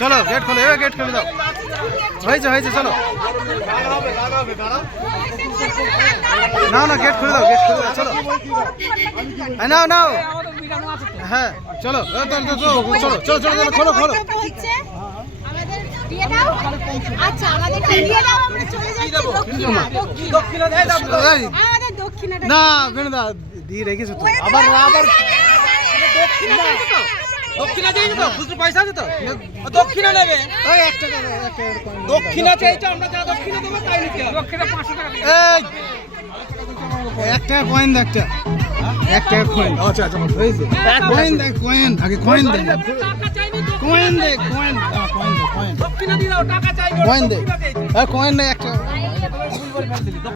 চলো গেট খোলো, এবার গেট খুলে দাও। হয়েছে হয়েছে, চলো নাও না, গেট খুলে দাও, গেট খুলে দাও, চলো নাও নাও। হ্যাঁ চলো চলো চলো চলো চলো, খোলো খোলো। না বেনুদা দিয়ে রেখেছো তো, আবার আবার দক্ষিণা চাইছে তো, খুচরো পয়সা আছে তো, দক্ষিণা নেবে। ওই 1 টাকা দক্ষিণা চাইছে, আমরা যা দক্ষিণা দেবো তাই নিতে হবে। দক্ষিণা 500 টাকা দিই। এই 1 টাকা কয়েন দে, একটা 1 টাকা কয়েন। আচ্ছা আচ্ছা হয়েছে, কয়েন দে, কয়েন আগে কয়েন দে, কয়েন দে, কয়েন কয়েন দে, কয়েন দক্ষিণা দিয়ে দাও, টাকা চাইবে। কয়েন দে, কয়েন দে একটা।